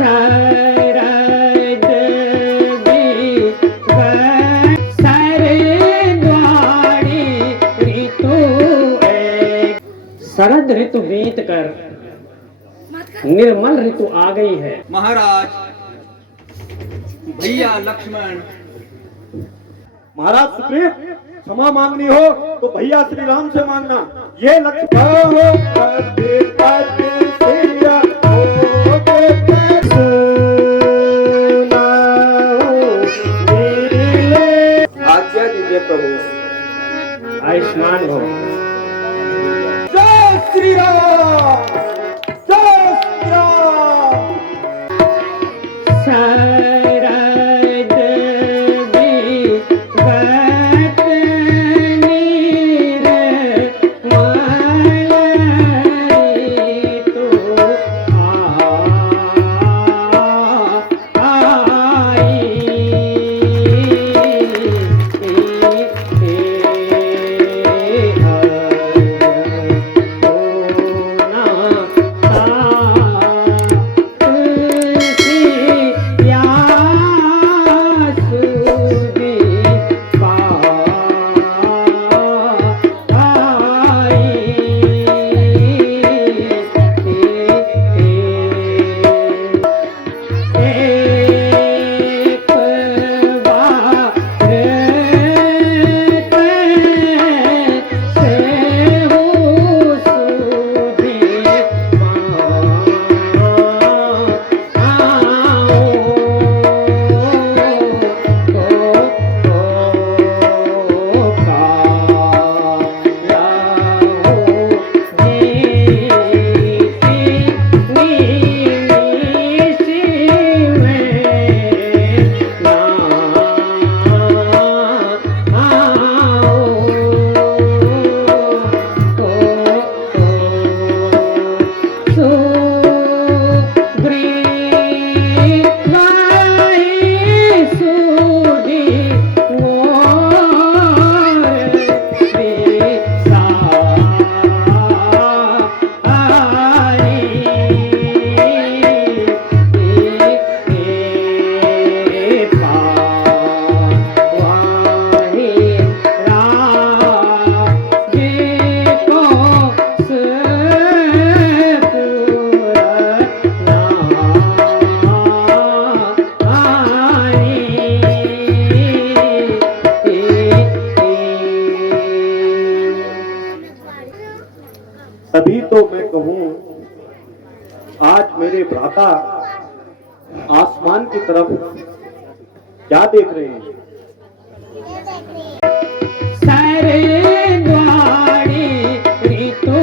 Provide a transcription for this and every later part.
शरद सरद्वाणी ऋतु शरद ऋतु बीत कर निर्मल ऋतु आ गई है। महाराज, भैया लक्ष्मण। महाराज सुग्रीव, क्षमा मांगनी हो तो भैया श्री राम से मांगना। ये लक्ष्मण हो आज्ञा दीजिए प्रभु। आयुष्मान हो। जय श्री राम, जय श्री राम। शरद तभी तो मैं कहूं, आज मेरे भ्राता आसमान की तरफ क्या देख रहे हैं? सरद्वाणी ऋतु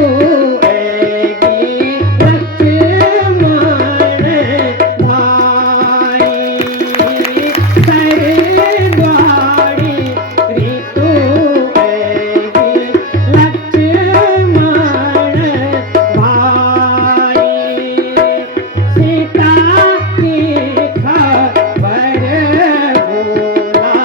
सीता की खबर भूला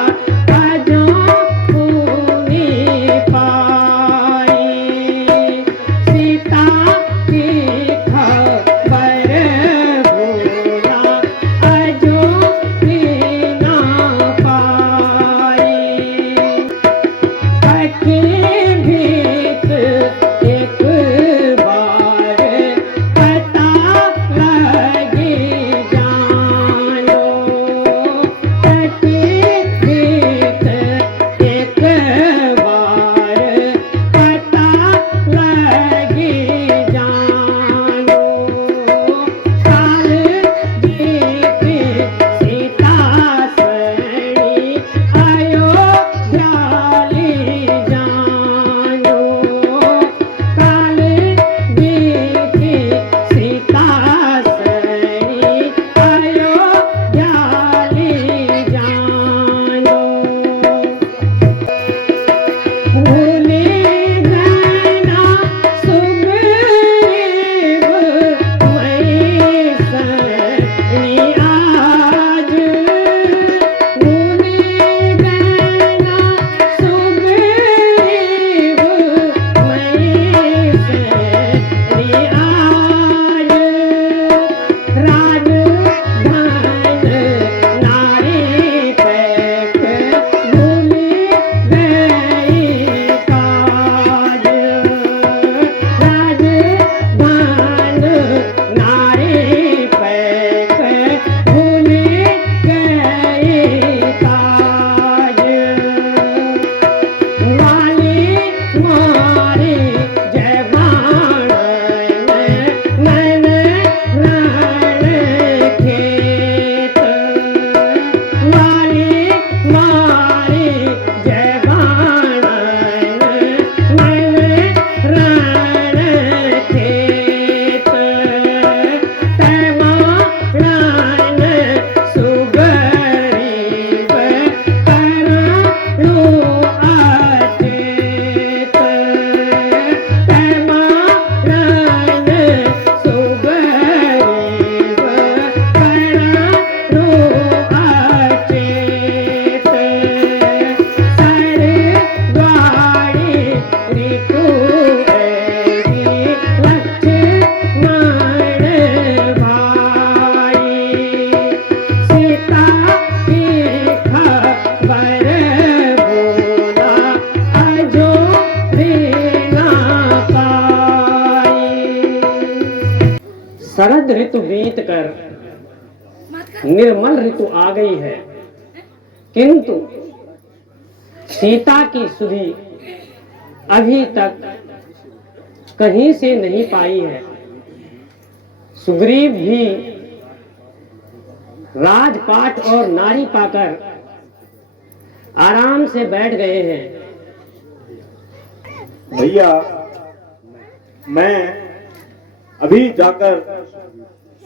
शरद ऋतु बीत कर निर्मल ऋतु आ गई है, किंतु सीता की सुधि अभी तक कहीं से नहीं पाई है। सुग्रीव भी राजपाट और नारी पाकर आराम से बैठ गए हैं। भैया मैं अभी जाकर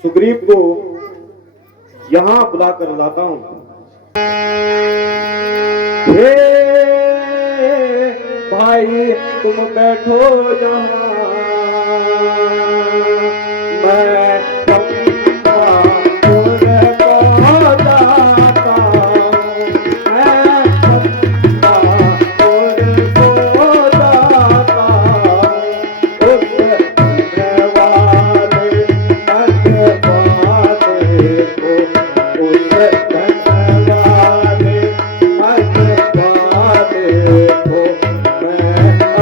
सुग्रीव को यहाँ बुलाकर लाता हूँ। हे भाई तुम बैठो यहाँ, मैं चंपापुर को जाता हूँ, मैं चंपापुर को जाता हूँ। उस धनवाले धनवाले को, उस धनवाले धनवाले को मैं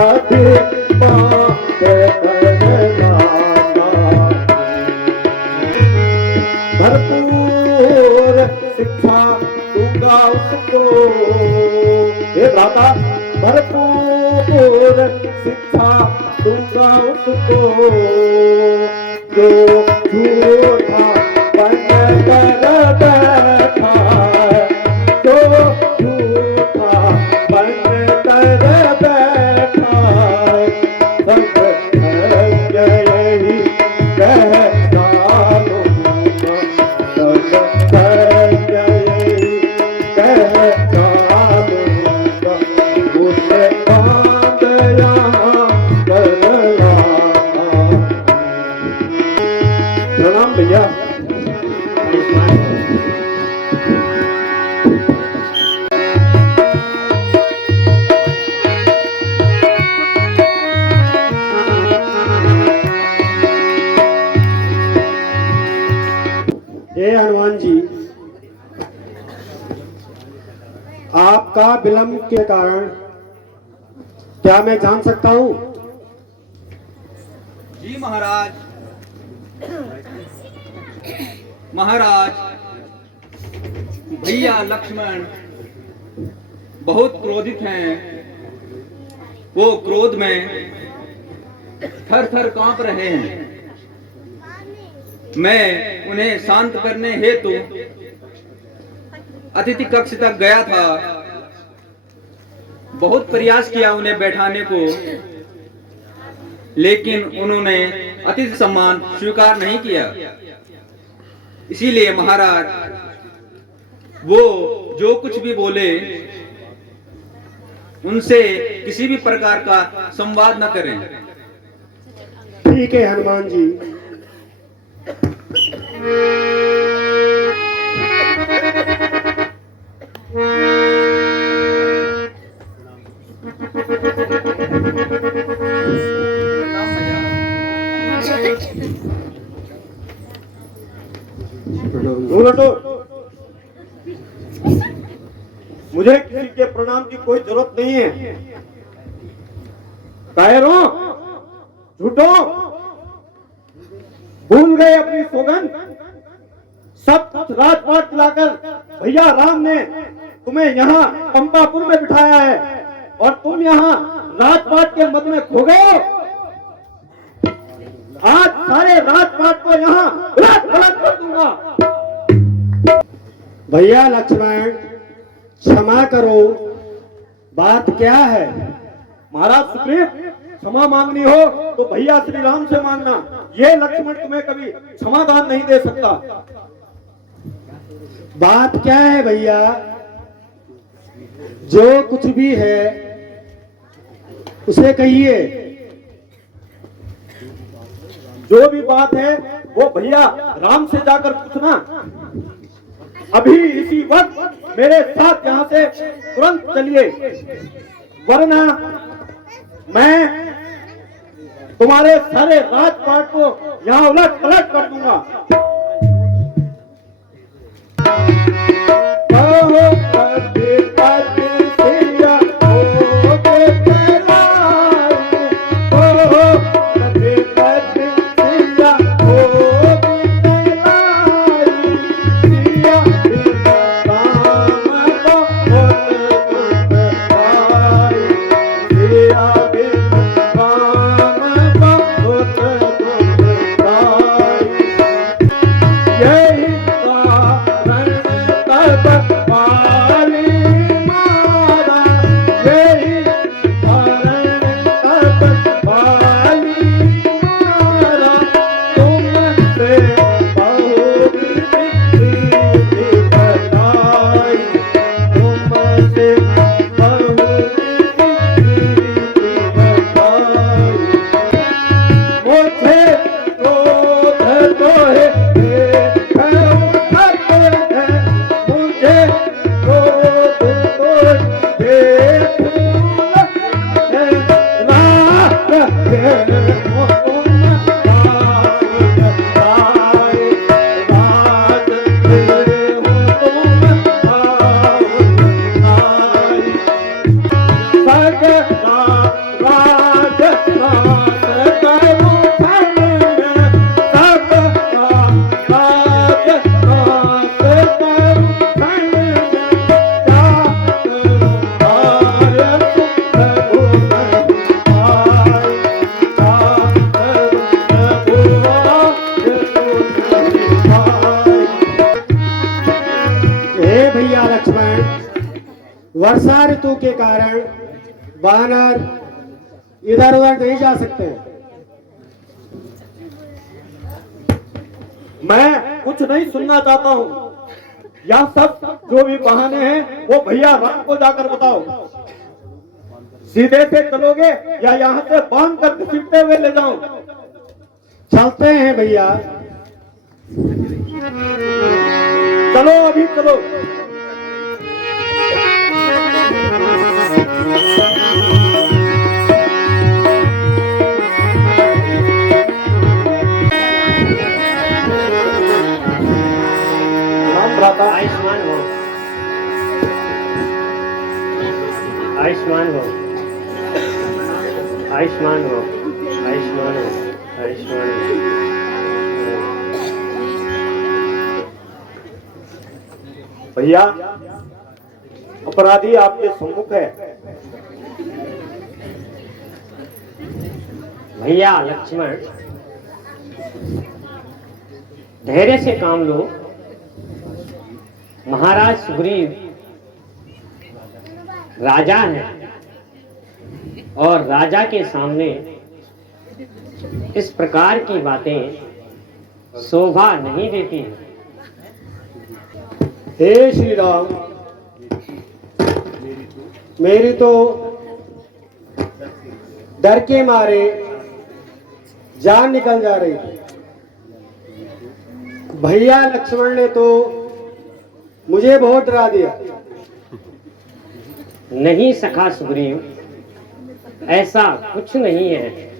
अधिक पाप करना, भरपूर शिक्षा दूंगा उसको। हे भ्राता, भरपूर शिक्षा दूंगा उसको, जो झूठा बन कर बैठा है, जो झूठा बन कर बैठा है। सब यही कहता दूंगा, सब यही कहता दूंगा, उसे बांध यहाँ कर लाना। प्रणाम भैया। हे हनुमान जी, आपका विलंब के कारण क्या मैं जान सकता हूँ? जी महाराज, महाराज भैया लक्ष्मण बहुत क्रोधित हैं। वो क्रोध में थर थर कांप रहे हैं। मैं उन्हें शांत करने हेतु अतिथि कक्ष तक गया था। बहुत प्रयास किया उन्हें बैठाने को, लेकिन उन्होंने अतिथि सम्मान स्वीकार नहीं किया। इसीलिए महाराज वो जो कुछ भी बोले उनसे किसी भी प्रकार का संवाद न करें। ठीक है हनुमान जी। मुझे किसी के प्रणाम की कोई जरूरत नहीं है। कायरों, झूठो, भूल गए अपनी सौगंध। सब कुछ राजपाट लाकर भैया राम ने तुम्हें यहाँ पंपापुर में बिठाया है और तुम यहाँ राजपाट के मद में खो गए हो। आज सारे राजपाट को यहाँ उलट पलट कर दूंगा। भैया लक्ष्मण, क्षमा करो, बात क्या है? महाराज सुग्रीव, क्षमा मांगनी हो तो भैया श्री राम से मांगना। ये लक्ष्मण तुम्हें कभी क्षमादान नहीं दे सकता। बात क्या है भैया? जो कुछ भी है उसे कहिए। जो भी बात है वो भैया राम से जाकर पूछना। अभी इसी वक्त मेरे साथ यहाँ से तुरंत चलिए, वरना मैं तुम्हारे सारे राजपाट को यहाँ उलट पलट कर दूंगा। वर्षा ऋतु के कारण वानर इधर उधर नहीं जा सकते। मैं कुछ नहीं सुनना चाहता हूँ। यह सब जो भी बहाने हैं वो भैया राम को जाकर बताओ। सीधे से चलोगे या यहाँ से बांध कर घसीटते हुए ले जाऊं? चलते हैं भैया। चलो अभी चलो। राम भ्राता, आयुष्मान हो, आयुष्मान हो, आयुष्मान हो, आयुष्मान हो, आयुष्मान हो। भैया अपराधी आपके सम्मुख है। भैया लक्ष्मण, धैर्य से काम लो। महाराज सुग्रीव राजा हैं और राजा के सामने इस प्रकार की बातें शोभा नहीं देती हैं। हे श्री राम, मेरी तो डर के मारे जान निकल जा रही थी। भैया लक्ष्मण ने तो मुझे बहुत डरा दिया। नहीं सखा सुग्रीव, ऐसा कुछ नहीं है।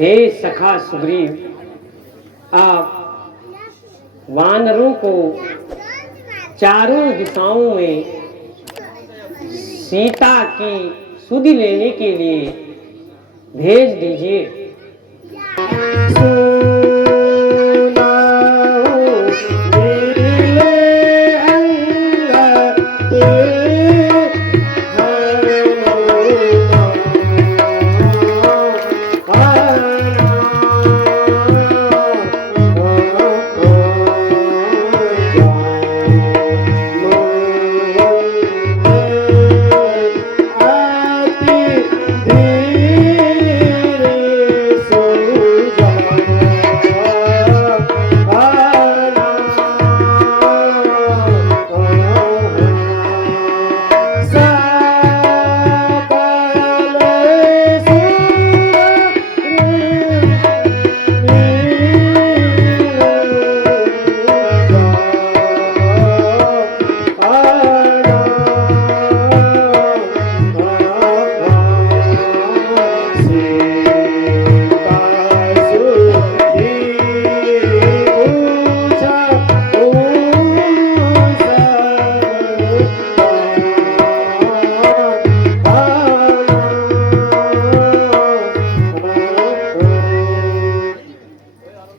हे सखा सुग्रीव, आप वानरों को चारों दिशाओं में सीता की सुधि लेने के लिए भेज दीजिए।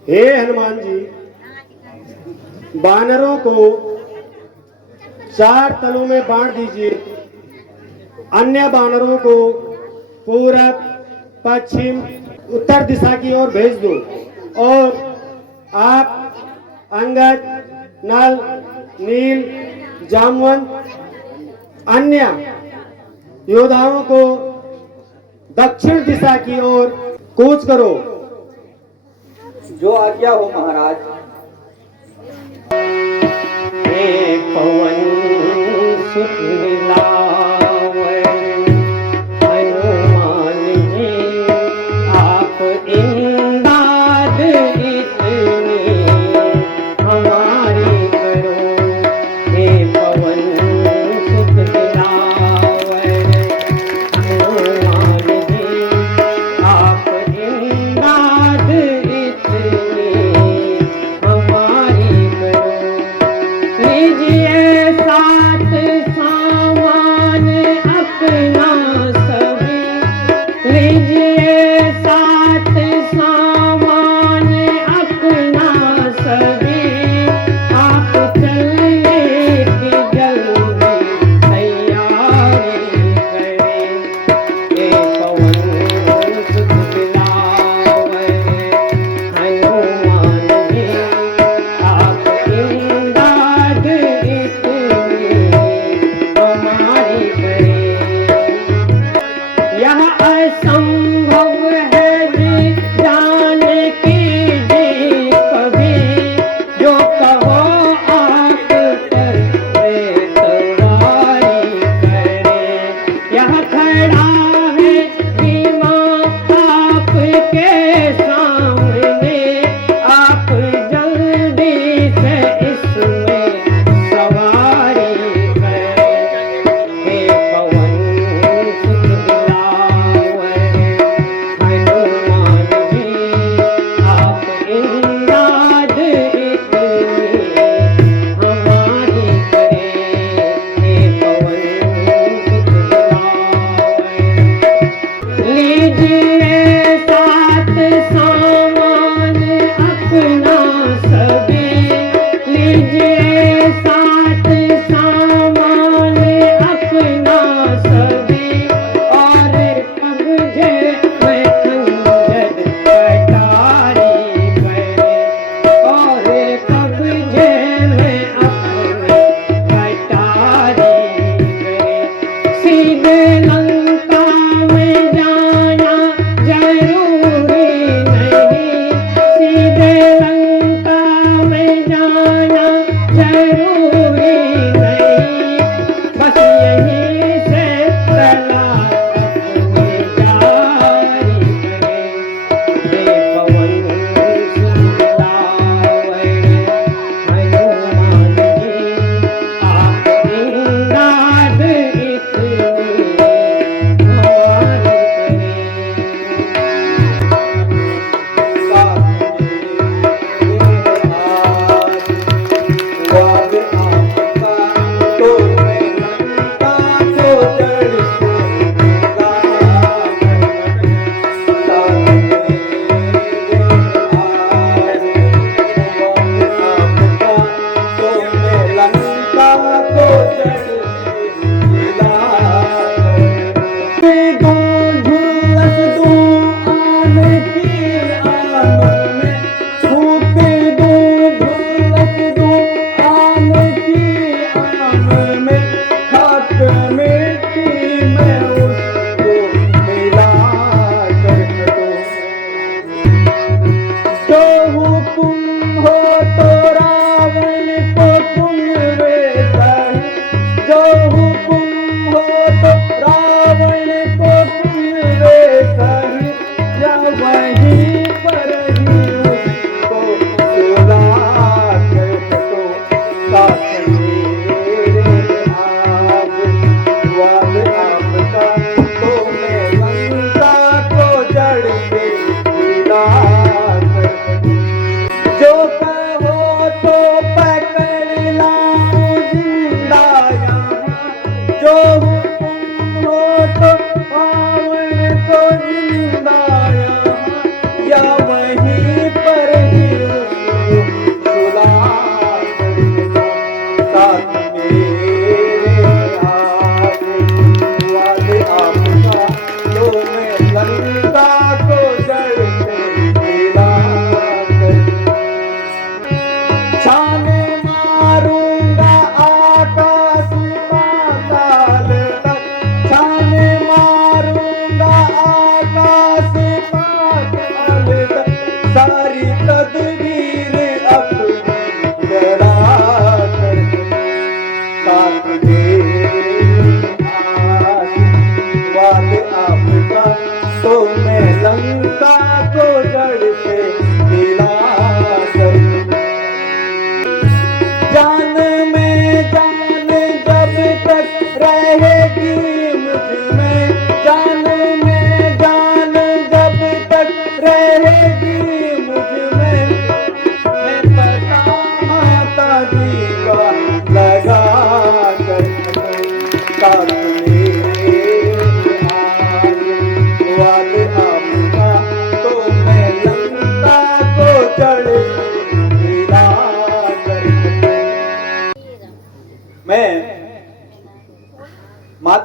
हे हनुमान जी, वानरों को 4 तलों में बांट दीजिए। अन्य वानरों को पूरब, पश्चिम, उत्तर दिशा की ओर भेज दो और आप अंगद, नल, नील, जामवंत अन्य योद्धाओं को दक्षिण दिशा की ओर कूच करो। जो आज्ञा हो महाराज। हे पवन सुत दिलावर हनुमान जी, आप इमदाद इतनी हमारी करो। हे पवन सुत दिलावर हनुमान जी, आप इमदाद इतनी हमारी करो। लीजिए साथ सामान अपना सभी, लीजिए साथ सामान अपना सभी, आप चलने की जल्दी तैयारी करें। हे पवन सुत दिलावर हनुमान जी, आप इमदाद इतनी हमारी करें। यह असंभव है जी जाने कीजिए कभी, जो कहो आप पर एतबारी करें। यह खड़ा है बीमा आपके सामने, आप जल्दी से इसमें सवारी करें। हे पवन सुत दिलावर हनुमान जी, आप इमदाद इतनी हमारी करें। हे पवन सुत दिलावर, लीजिए साथ सामान अपना सभी, लीजिए साथ सामान अपना सभी, और कब्जे में खंजर कटारी करें, और कब्जे में अपने कटारी करें। सीधे लंका में जाना जरूरी नहीं, सीधे लंका में जाना जरूरी नहीं, बस यहीं से तलाश अपनी जारी करें। हे पवन सुत दिलावर हनुमान जी, आप इमदाद इतनी हमारी करें।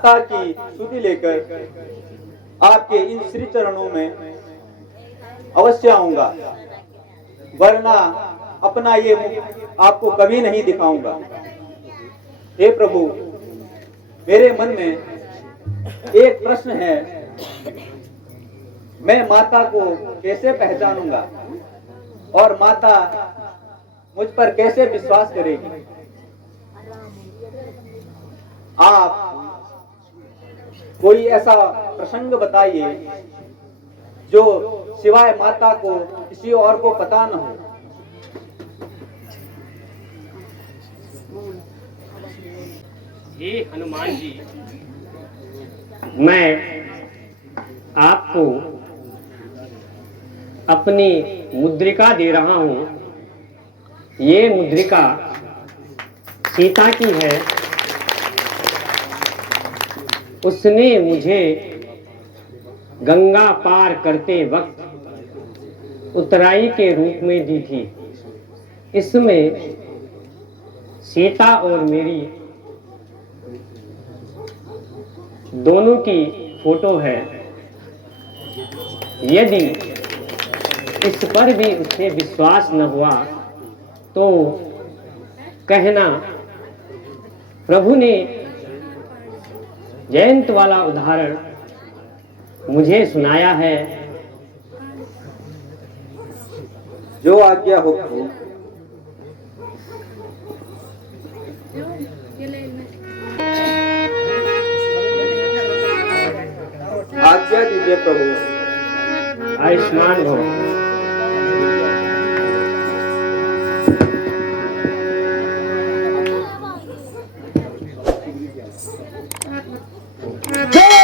माता की स्तुति लेकर आपके इन श्री चरणों में अवश्य आऊंगा, वरना अपना ये मुख आपको कभी नहीं दिखाऊंगा। हे प्रभु, मेरे मन में एक प्रश्न है, मैं माता को कैसे पहचानूंगा और माता मुझ पर कैसे विश्वास करेगी? आप कोई ऐसा प्रसंग बताइए जो सिवाय माता को किसी और को पता न हो। हे हनुमान जी, मैं आपको अपनी मुद्रिका दे रहा हूं। ये मुद्रिका सीता की है। उसने मुझे गंगा पार करते वक्त उतराई के रूप में दी थी। इसमें सीता और मेरी दोनों की फोटो है। यदि इस पर भी उसे विश्वास न हुआ तो कहना, प्रभु ने जयंत वाला उदाहरण मुझे सुनाया है। जो आज्ञा हो प्रभु। आज्ञा दीजिए प्रभु। आयुष्मान भव। जय